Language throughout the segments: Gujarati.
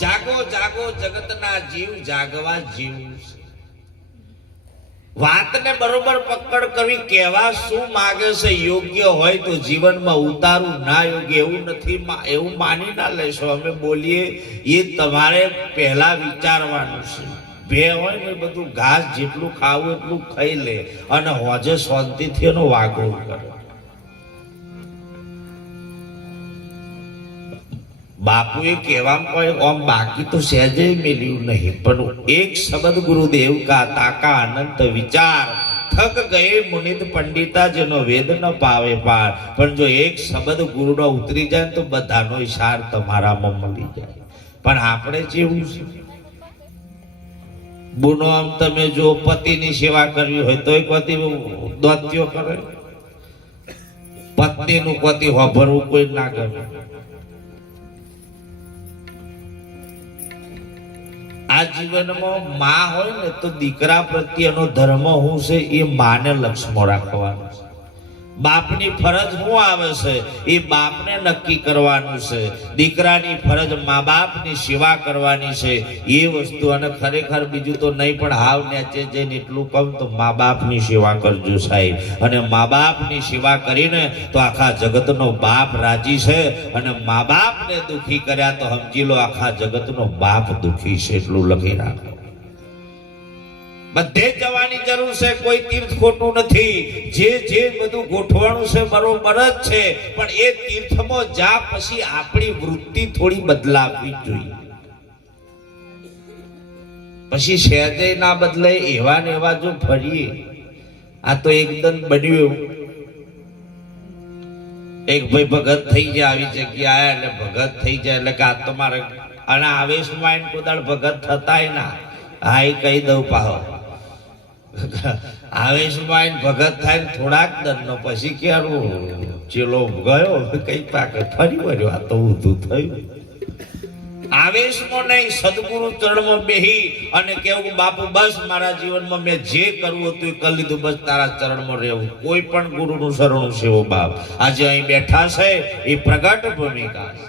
જાગો જાગો જગતના જીવ, જાગવા જીવ. વાતને બરોબર પકડ કરવી, કહેવા શું માગે છે યોગ્ય હોય તો જીવનમાં ઉતારું, ના યોગ્ય એવું નથી, એવું માની ના લેશો. અમે બોલીએ એ તમારે પહેલા વિચારવાનું છે. બે હોય ને બધું ઘાસ જેટલું ખાવું એટલું ખાઈ લે અને હોજે શાંતિથી એનો વાગો કરે. બાપુએ કહેવામાં કોઈ આમ બાકી તો સહેજે મેલ્યું નહીં, પણ એક શબ્દ ગુરુદેવ કા તાકા અનંત વિચાર, થક ગયે મુનિત પંડિતા જેનો વેદ ન પાવે પાર. પણ જો એક શબ્દ ગુરુનો ઉતરી જાય તો બધાનો ઈશાર તમારામાં મળી જાય. પણ આપણે જેવું છે બોનો, આમ તમે જો પતિની સેવા કરવી હોય તો પતિ દોત્યો કરે, પત્નીનું પતિ હોભરવું કોઈ ના ગમે. આ જીવનમાં માં હોય ને તો દીકરા પ્રત્યેનો ધર્મ શું છે એ માને લક્ષ્યમાં રાખવાનો છે. બાપની ફરજ શું આવે છે એ બાપને નક્કી કરવાનું છે. દીકરાની ફરજ મા બાપની સેવા કરવાની છે એ વસ્તુ. અને ખરેખર બીજું તો નહીં, પણ હાવ નેચે જઈને એટલું કહું તો મા બાપની સેવા કરજો સાહેબ. અને મા બાપની સેવા કરીને તો આખા જગતનો બાપ રાજી છે. અને મા બાપને દુખી કર્યા તો સમજી લો આખા જગતનો બાપ દુખી છે. એટલું લખી રાખો. બધે જવાની જરૂર છે, કોઈ તીર્થ ખોટું નથી. જે જે બધું ગોઠવાનું છે બરોબર જ છે, પણ એ તીર્થમાં જા પછી આપણી વૃત્તિ થોડી બદલાવવી જોઈએ. પછી સહેજે ના બદલે એવા ને એવા જો ફરીએ. આ તો એકદમ બન્યું. એક ભાઈ ભગત થઈ જાય, આવી જગ્યા એટલે ભગત થઈ જાય એટલે કે આ તો મારે અને આવેશમાં કોદાળ ભગત થતાય ના. હા એ કહી દઉં પાહો, આવેશમાં ભગત થાય ને થોડાક દરનો પછી ક્યારું ચેલો ગયો કઈ પાકે ફરી વળ્યો. આ તો ઊંધું થયું. આવેશમાં નહીં, સદગુરુ ચરણમાં બેહી અને કેવું બાપુ બસ મારા જીવનમાં મેં જે કરવું હતું એ કરી લીધું, બસ તારા ચરણમાં રહેવું. કોઈ પણ ગુરુનું શરણું સેવો બાપ આજે અહીં બેઠા છે એ પ્રગટ ભૂમિકા છે.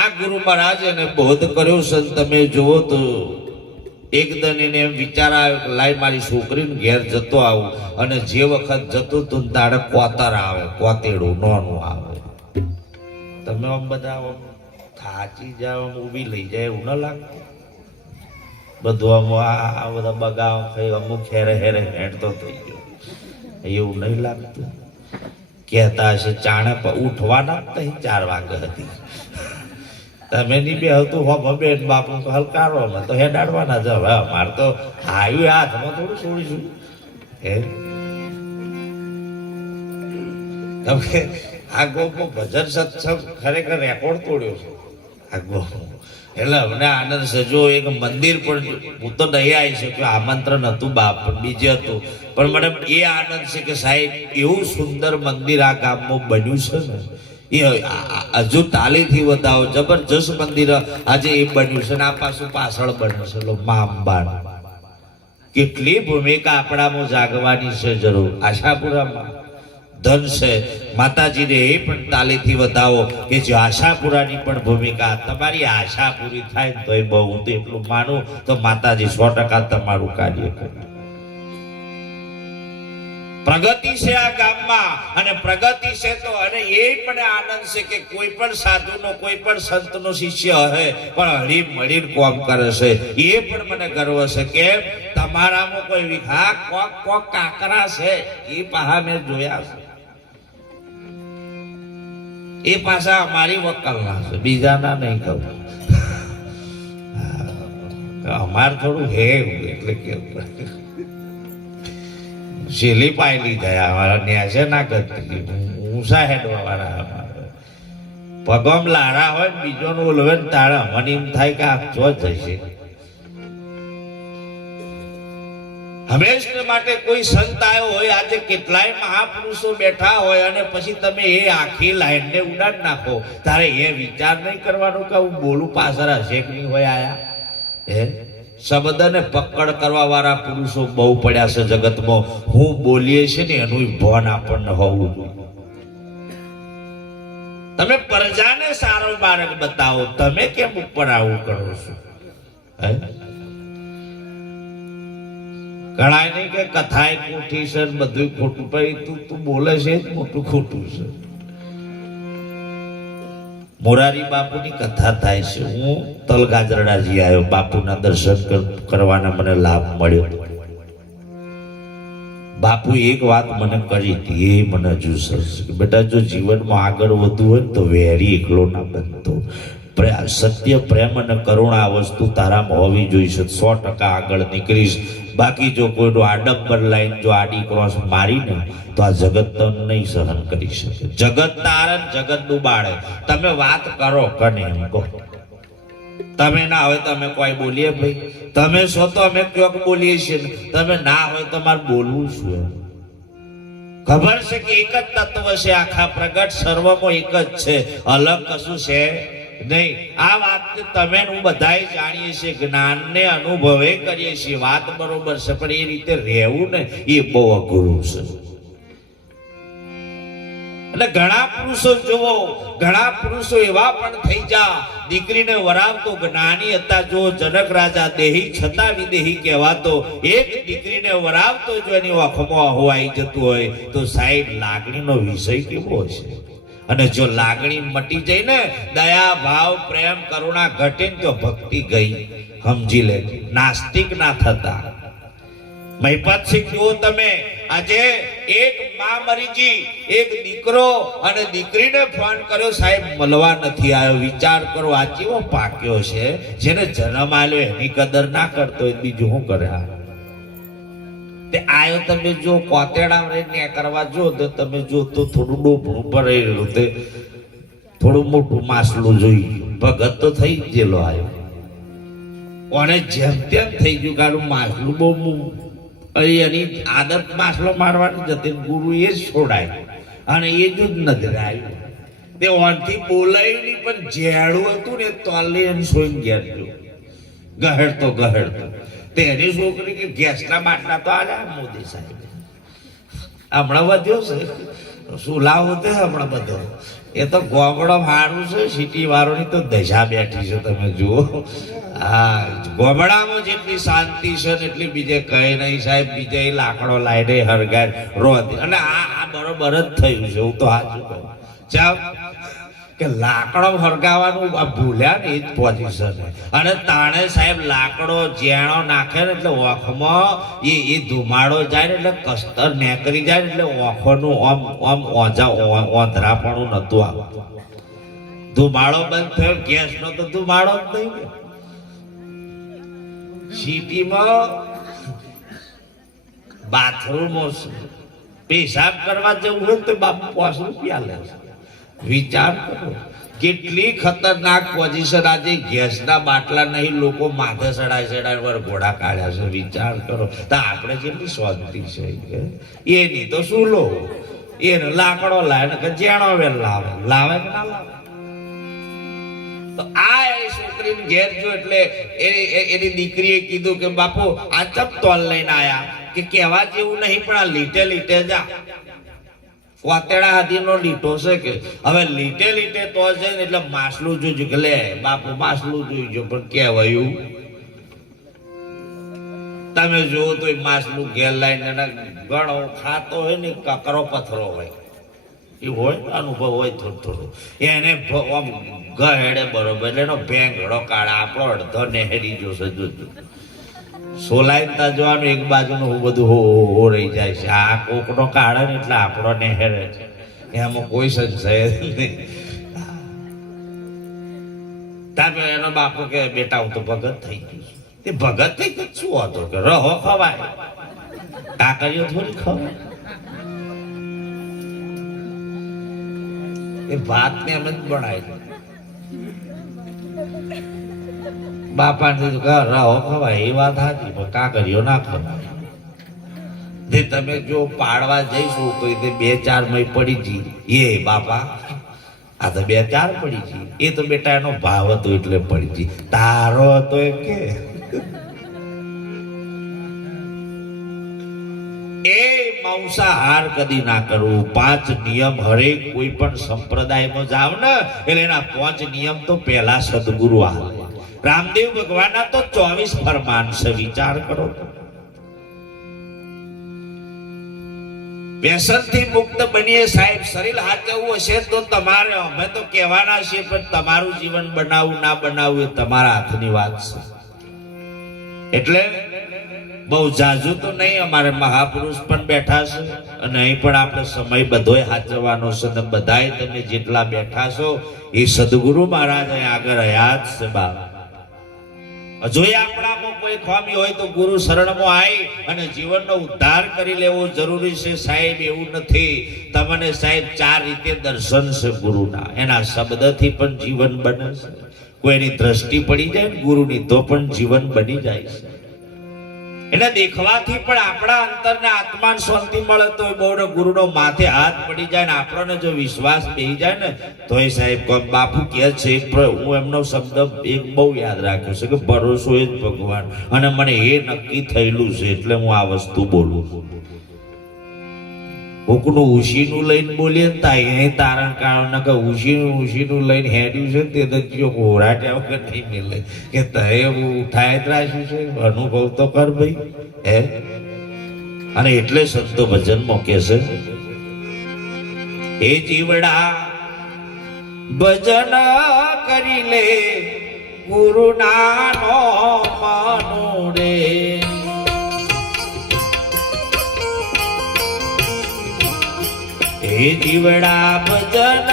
આ ગુરુ મહારાજ એને બોધ કર્યો છે. તમે જુઓ તો એકદમ એને એમ વિચાર આવ્યો કે લાઈ મારી છોકરીને ઘેર જતો આવું. અને જે વખત જતો તું તારે કોતર આવે, કોતેડું નોનું આવે. તમે આમ બધા થાચી જાવ, ઊભી લઈ જાય એવું ન લાગતું? બધું આમ આ બધા બગાવ ખાઈ અમુક હેરે હેરે હેડતો થઈ ગયો એવું નહીં લાગતું? કહેતા હશે ચાણે ઉઠવાના જ 4 વાગે હતી. તમે ની બે હતું હો બેન બાપુ હલકારવામાં તો હેડાડવાના જ. હવે અમારે તો હાયું હાથમાં થોડું છોડીશું. હે તમે આ ગોપમાં ભજન સત્સંગ ખરેખર રેકોર્ડ તોડ્યો છે આ ગોપ. એટલે અમને આનંદ છે. જો એક મંદિર પણ હું તો નહીં આવી શક્યો, આમંત્રણ હતું બાપ બીજે હતું, પણ મને એ આનંદ છે કે સાહેબ એવું સુંદર મંદિર આ ગામમાં બન્યું છે ને એ હજુ તાલીથી વધાવો. જબરજસ્ત મંદિર આજે એ બન્યું છે ને આ પાછું પાછળ બન્યું છે. લો મા અંબાણ કેટલી ભૂમિકા આપણામાં જાગવાની છે જરૂર. આશાપુરામાં ધન છે. માતાજીને એ પણ તાલીથી વધાવો કે જે આશાપુરાની પણ ભૂમિકા. તમારી આશા પૂરી થાય તો એ બહુ, હું તો એટલું માનું તો માતાજી 100% તમારું કાર્ય કરે. પ્રગતિ છે આ ગામમાં અને પ્રગતિ છે તો અને એ પણ આનંદ છે કે કોઈ પણ સાધુનો કોઈ પણ સંતનો શિષ્ય હે પણ હળી મળીને કોમ કરે છે. એ પણ મને ગર્વ છે કે તમારામાં કોઈ વિખા કોક કોક કાકરા છે એ પાહા મેં જોયા છે. એ પાછા અમારી વકલના છે, બીજાના નહીં કહું. અમારે થોડું હે એટલે કેવું શેલી પાયલી જાય અમારા ન્યાસે ના કરતી ઊંસા હેડવા વાળા. પગમ લારા હોય ને બીજો નું ઓલવે ને તારે મને એમ થાય કે આ જો જશે. હંમેશા માટે કોઈ સંત આવ્યો હોય, આજે કેટલાય મહાપુરુષો બેઠા હોય અને પછી તમે એ આખી લાઈનને ઉડાડ નાખો, તારે એ વિચાર નહીં કરવાનો કે હું બોલું પાછળ હશે કે નહીં હોય આયા. હે શબ્દને પકડ કરવા વાળા પુરુષો બહુ પડ્યા છે જગતમાં. હું બોલીએ છે ને એનું ભાન આપણને હોવું જોઈએ. તમે પ્રજાને સારા માર્ગ બતાવો, તમે કેમ ઉપર આવું કરો છો? ઘણા નહીં કે કથાએ ખોટી છે, બધું ખોટું, પછી તું બોલે છે જ મોટું ખોટું છે. મોરારી બાપુની કથા થાય છે. હું તલગાજરડાજી આવ્યો, બાપુના દર્શન કરવાના મને લાભ મળ્યો. બાપુ એક વાત મને કરી હતી, એ મને હજુ સરસ. બેટા, જો જીવનમાં આગળ વધવું હોય તો વેરી એકલો ના બનતો. સત્ય, પ્રેમ અને કરુણા વસ્તુ તારામાં હોવી જોઈશે. 100% આગળ નીકળીશ. બાકી જો કોઈનો આડંબર લાઈન જો આડી ક્રોસ મારીને તો આ જગત નહીં સહન કરી શકે. જગત તારે, જગત ડૂબાડે. તમે વાત કરો કને એમ કહો. તમે ના હોય તો અમે કોઈ બોલીએ ભાઈ? તમે છો તો અમે ક્યોક બોલીએ છીએ. તમે ના હોય તો મારે બોલવું શું? ખબર છે કે એક જ તત્વ છે આખા પ્રગટ, સર્વમાં એક જ છે, અલગ કશું છે નહીં. આ વાત તમે હું બધાય જાણીએ છીએ, જ્ઞાનને અનુભવે કરીએ છીએ. વાત બરોબર છે, પણ એ રીતે રહેવું ને એ બહુ અઘરું છે. અને ઘણા પુરુષો જુઓ, ઘણા પુરુષો એવા પણ થઈ જા, દીકરીને વરાવતો જ્ઞાની હતા. જો જનક રાજા દેહી છતાં વિદેહી કહેવાતો, એક દીકરીને વરાવતો જો એની આંખમાં હોવાઈ જતું હોય તો સાહેબ લાગણીનો વિષય કેવો છે? અને જો લાગણી મટી જાય ને, દયા ભાવ પ્રેમ કરુણા ઘટે ને તો ભક્તિ ગઈ, સમજી લે. નાસ્તિક ના થતા. મહિપત સિંહ જુઓ તમે, આજે એક માં મરીજી, એક દીકરો અને દીકરીને ફોન કર્યો, સાહેબ મળવા નથી આવ્યો. વિચાર કરો, આ કેવો પાક્યો છે. જેને જન્મ આલ્યો એની કદર ના કરતો હોય, બીજું શું કરે? તે આયો તમે જો કોતેડા રહીને કરવા જો તો તમે જો તો થોડું ડોપણું ભરેલું, તે થોડું મોટું માસલું જોઈ. ભગત તો થઈ જ ગયેલો આવ્યો. અને જેમ તેમ થઈ ગયું, કારણ માસલું બહુ એની આદત માસલો મારવાની જતી, ગુરુ એ જ છોડાય અને એ જ નજરે આવ્યું. તે ઓનથી બોલાયું નહીં, પણ ઝેડું હતું ને તોલી એમ સોઈ ગયા. ગહેડતો ગહેડતો તેની છોકરી કે ગેસના બાટલા તો આલ્યા મોદી સાહેબ. હમણાં વધ્યો છે સુલાવ હોતે હમણાં બધો. એ તો ગોગડો મારું છે, સિટી વાળોની તો દશા બેઠી છે. તમે જુઓ, હા, ગોબડામાં જેટલી શાંતિ છે ને એટલી બીજે કઈ નહીં સાહેબ. બીજે લાકડો લાઈને હરગાર રોધ. અને આ બરોબર જ થયું છે. હું તો સાચું કહું ચાલ કે લાકડો હરગાવાનું ભૂલ્યા ને એ જ પોઝિશન. અને તાણે સાહેબ લાકડો જેણો નાખે ને એટલે ઓખમાં એ ધુમાડો જાય ને એટલે કસ્તર નેકરી જાય ને એટલે ઓખોનું આમ આમ ઓંધરાપણું નતું આવતું. ધુમાડો બંધ થયો, ગેસનો તો ધુમાડો જ નહીં. સિટીમાં બાથરૂમમાં પેશાબ કરવા જવું હોય તો બાપુ 5 રૂપિયા લે. વિચાર કરો કેટલી ખતરનાક પોઝિશન. આજે ગેસના બાટલા નહીં, લોકો માથે ચડાય પર ઘોડા કાઢ્યા છે. વિચાર કરો તો આપણે કેટલી શાંતિ છે. એની તો શું લો, એને લાકડો લાવે ને કે જેણો વેલ લાવે કે ના લાવે. તો આ છોકરીને ઘેર જો એટલે એની દીકરીએ કીધું કે બાપુ આ ચપ તોલ લઈને આયા, કે કહેવા જેવું નહીં પણ આ લીટે લીટે જા. કોતેડા હાથીનો લીટો છે કે હવે લીટે લીટે તો છે ને એટલે માસલું જોઈજો કે લે બાપુ માસલું જોઈજો. પણ કહેવાયું તમે જુઓ તો માસલું ઘેર લાઈને ગણો ખાતો હોય ને, કકરો પથરો હોય એ હોય, અનુભવ હોય થોડું થોડું. એને ગહેડે બરોબર એટલે એનો ભેંગડો કાઢે, આપણો અડધો નેહરી જોશે. જોજો સોલાઈતા જોવાનું, એક બાજુનું હું બધું હો રહી જાય છે. આ કોકનો કાઢે ને એટલે આપણો નેહરે છે, એમાં કોઈ સંશય નહીં. તાર એનો બાપુ કે બેટા હું તો ભગત થઈ ગયું. તે ભગત થઈ તો શું હતો કે રહો ખવાય, કાકરીઓ થોડી ખવાય. એ ભાત ને એમ જ બનાવી બાપા ને રહો ખવાય. એ વાત સાચી, પણ કાકરીઓ ના ખવાય. તમે જો પાડવા જઈશું તો એ 2-4 મય પડી જી. એ બાપા આ તો 2-4 પડી જી. એ તો બેટા એનો ભાવ હતો એટલે પડી જી. તારો હતો એ કે એ માંસાહાર કદી ના કરવું. 5 નિયમ હરેક કોઈ પણ સંપ્રદાયમાં જાવ ને એટલે એના 5 નિયમ તો પહેલા સદગુરુ આલે. રામદેવ ભગવાનના તો 24 ફરમાન છે. વિચાર કરો. વ્યસનથી મુક્ત બનીએ સાહેબ. શરીર હાચવવું હશે તો તમારે, અમે તો કહેવાના છીએ, પણ તમારું જીવન બનાવવું ના બનાવવું એ તમારા હાથની વાત છે. એટલે બહુ જાજુ તો નહીં, અમારે મહાપુરુષ પણ બેઠા છે અને અહીં પણ આપણે સમય બધોય હાચવવાનો છે. ને બધાય તમે જેટલા બેઠા છો એ સદગુરુ મહારાજ અહીં આગળ રહ્યા જ છે. બાપ જો આપણામાં કોઈ ખામી હોય તો ગુરુ શરણમાં આવી અને જીવનનો ઉદ્ધાર કરી લેવો જરૂરી છે સાહેબ. એવું નથી. તમને સાહેબ 4 રીતે દર્શન છે ગુરુના. એના શબ્દથી પણ જીવન બને છે. કોઈની દ્રષ્ટિ પડી જાય ને ગુરુની તો પણ જીવન બની જાય છે. એટલે દેખવાથી પણ આપણા અંતરને આત્માને શાંતિ મળે તો બહુ ગુરુનો માથે હાથ પડી જાય ને આપણને જો વિશ્વાસ બેસી જાય ને તો એ સાહેબ કોઈ બાપુ કહે છે, હું એમનો શબ્દ એક બહુ યાદ રાખ્યો છે કે ભરોસો એ જ ભગવાન, અને મને એ નક્કી થયેલું છે એટલે હું આ વસ્તુ બોલું છું. કોકનું ઉશીનું લઈને બોલીએ ને તા એ તારણ કારણ કે ઉશીનું લઈને હેડ્યું છે તે તો ઘોરાટ્યા વગર નહીં મિલે કે તય ઉઠાય જ રાખ્યું છે. અનુભવ તો કર ભાઈ હે. અને એટલે સંતો ભજનમાં કે છે, એ જીવડા ભજન કરી લે ગુરુ નાનો માનો રે. હે જીવડા ભજન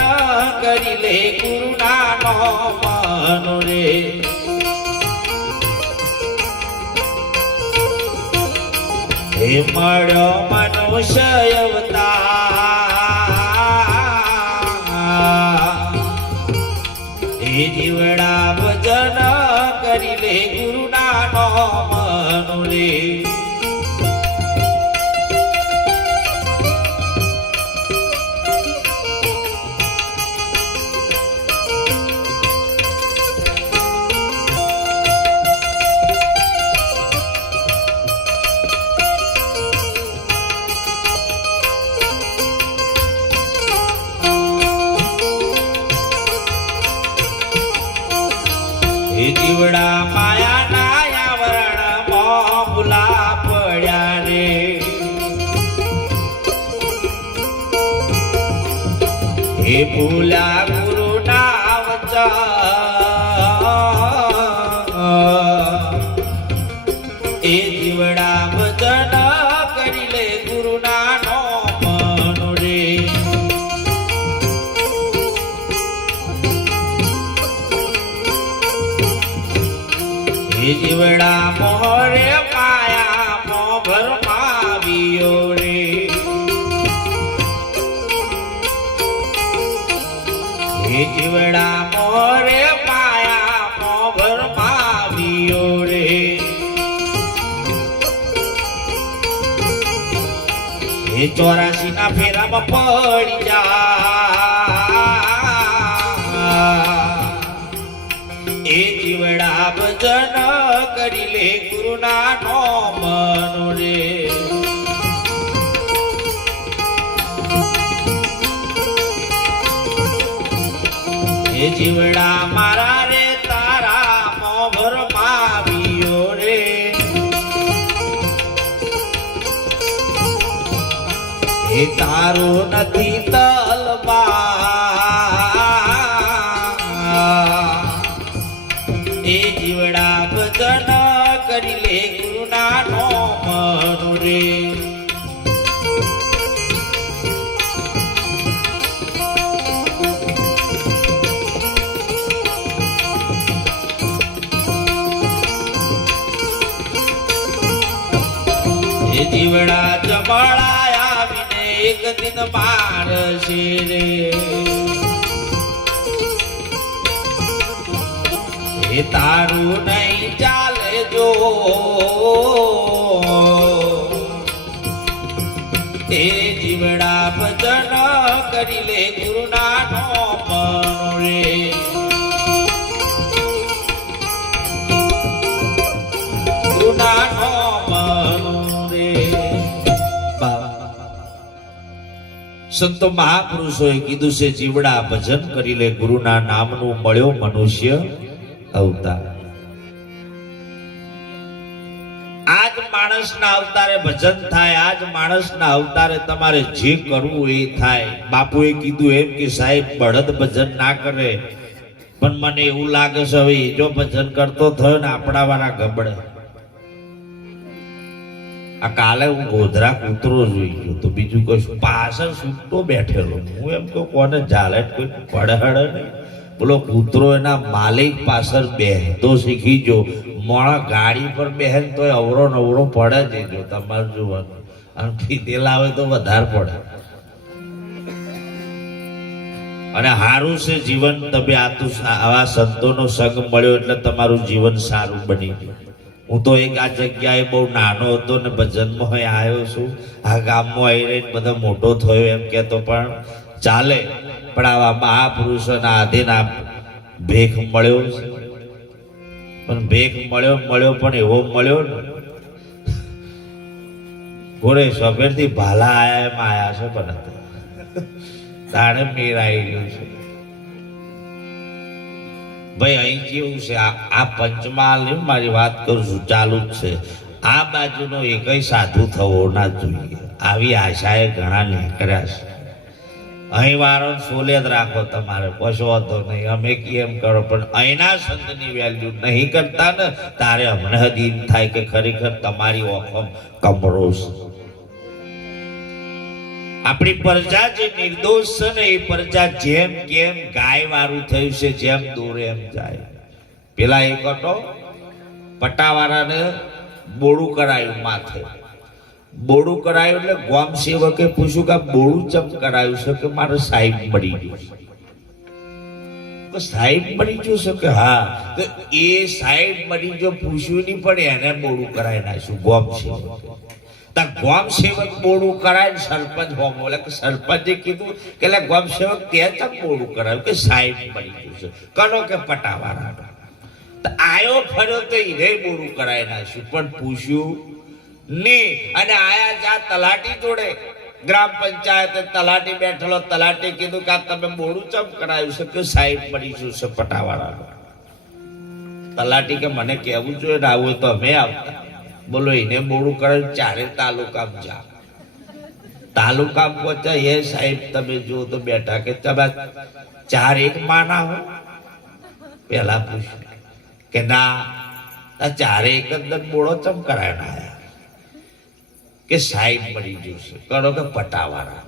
કરી લે ગુરુ નાનો મનો રે. હે મળ્યો મનુષ્ય અવતાર. હે જીવડા ભજન કરી લે ગુરુ નાનો મનો રે. જીવડા માયાના આવરણમાં ભૂલા પડ્યા રે. હે ભૂલા ગુરુના વચન. એ જીવડા ભજન કરી લે ગુરુના નો મનો રે. જીવડા મોરે માયા મોભર માવ્યો રે. હે જીવડા મોરે માયા મોભર માવ્યો રે. હે 84 ના ફેરામાં પડી જા. એ જીવડા ભજન કરી લે ગુરુના નો મનો રે. એ જીવડા મારા રે તારા મોભર માવ્યો રે. એ તારો નથી તલવાર. એ જીવડા ભજન કરી લે ગુરુના નો મનો રે. એ જીવડા જમાળા આવીને એક દિન મારશે રે. એ તારું નહીં ચાલે જો. એ જીવડા ભજન કરી લે ગુરુના નો મનો રે. ગુરુના નો મનો રે. બાબા સંતો મહાપુરુષોએ કીધું છે જીવડા ભજન કરી લે ગુરુના નામનું મળ્યો મનુષ્ય અવતાર. આજ માણસના અવતારે ભજન થાય, આજ માણસના અવતારે તમારે જે કરવું એ થાય. બાપુએ કીધું એમ કે સાહેબ બળદ ભજન ના કરે, પણ મને એવું લાગે છે હવે જો ભજન કરતો થયો ને આપણા વાળા ગબડે. આ કાલે હું ગોધરા કૂતરો જોઈ ગયો તો બીજું કશું પાછળ સૂતો બેઠેલો. હું એમ કહું કોને જાલે કોઈ પડહડે નહીં. બોલો કૂતરો એના માલિક પાછળ બેહતો શીખી જો. મોણા ગાડી પર બેહે તો અવરો નવરો પડે જ જો તમારે જોવાનું. અને ફીતે લાવે તો વધારે પડે. અને સારું છે જીવન તમે આવા સંતોનો સંગ મળ્યો એટલે તમારું જીવન સારું બની ગયું. હું તો એક આ જગ્યાએ બહુ નાનો હતો ને ભજનમાં આવ્યો છું. આ ગામમાં આવી રહીને બધા મોટો થયો એમ કહેતો પણ ચાલે. પણ આવા મહાપુરુષોના આધીન આ ભેખ મળ્યો છે. પણ ભેખ મળ્યો પણ એવો મળ્યો ને ઘોડે સફેરથી ભાલા આયા એમ આયા છે. પણ તાણે મેર આવી ગયું છે ભાઈ. અહીં કેવું છે આ પંચમહાલ મારી વાત કરું છું ચાલુ જ છે. આ બાજુનો એકય સાધુ થવો ના જોઈએ. આવી આશાએ ઘણા નીકળ્યા છે. અહીં વારો સોલે જ રાખો તમારે કશો વાંધો નહીં. અમે કેમ કરો પણ અહીંના સંતની વેલ્યુ નહીં કરતા ને તારે હમણાં હજી એમ થાય કે ખરેખર તમારી ઓખમ કમરો છે. આપણી પ્રજા જે નિર્દોષ છે ને એ પ્રજા જેમ કેમ ગાય વાળું થયું છે, જેમ દોરે એમ જાય. પેલા એક હતો પટાવાળાને બોડું કરાયું માથે. બોડું કરાયું એટલે ગામ સેવકે પૂછ્યું કે બોડું ચમ કરાયું છે? કે મારે સાહેબ મળી ગયું. સાહેબ મળી ગયું છે કે હા. તો એ સાહેબ મળી ગયો પૂછ્યું નહીં પણ એને બોડું કરાવી નાખ્યું ગામ સેવક. ગામ સેવક બોડું કરાય ને સરપંચ હોમ બોલે કે સરપંચે કીધું કે ગામ સેવક ત્યાં તક બોડું કરાયું કે સાહેબ મળી ગયું છે. કનો કે પટાવાળા. આયો ફર્યો તો એને બોડું કરાવી નાખ્યું પણ પૂછ્યું નહીં. અને આયા જા તલાટી જોડે ગ્રામ પંચાયત તલાટી બેઠેલો. તલાટી કીધું કે તમે બોડું ચમ કરાયું છે? કે સાહેબ મળી ગયું છે પટાવાળા. તલાટી કે મને કહેવું જોઈએ ને આવું તો અમે આવતા. બોલો એને બોડું કરાયું ચારે તાલુકામાં જા. તાલુકામાં પહોંચ્યા એ સાહેબ તમે જો તો બેઠા કે તમે ચાર એક માના હો. પેલા પૂછ્યું કે ના ચારે એક અંદર બોડો ચમ કરાય ના આયા? કે સાહેબ મળી ગયું છે. કરો કે પટાવાળા.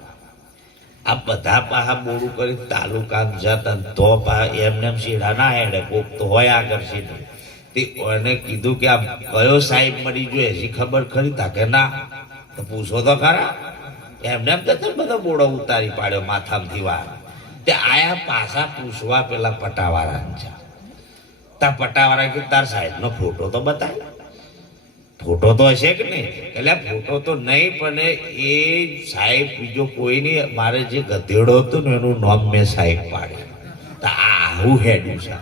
આ બધા પાહા બોડું કરી તાલુકામાં જતા તો પા એમને શેડા ના હેડે. કોક તો હોય આગળ શેડે. એને કીધું કે આ કયો સાહેબ મળી ગયો એની ખબર ખરી? તા કે ના. તો પૂછો તો ખરા. એમને એમ તો બધો બોડો ઉતારી પાડ્યો માથામાંથી વાર. તે આયા પાછા પૂછવા પેલા પટાવાળા છે. તા પટાવાળા કે તાર સાહેબનો ફોટો તો બતાય. ફોટો તો હશે કે નહીં? એટલે ફોટો તો નહીં પણ એ સાહેબ બીજો કોઈ નહીં. મારે જે ગધેડો હતો ને એનું નામ મેં સાહેબ પાડ્યું. તો આવું હેડ્યું છે.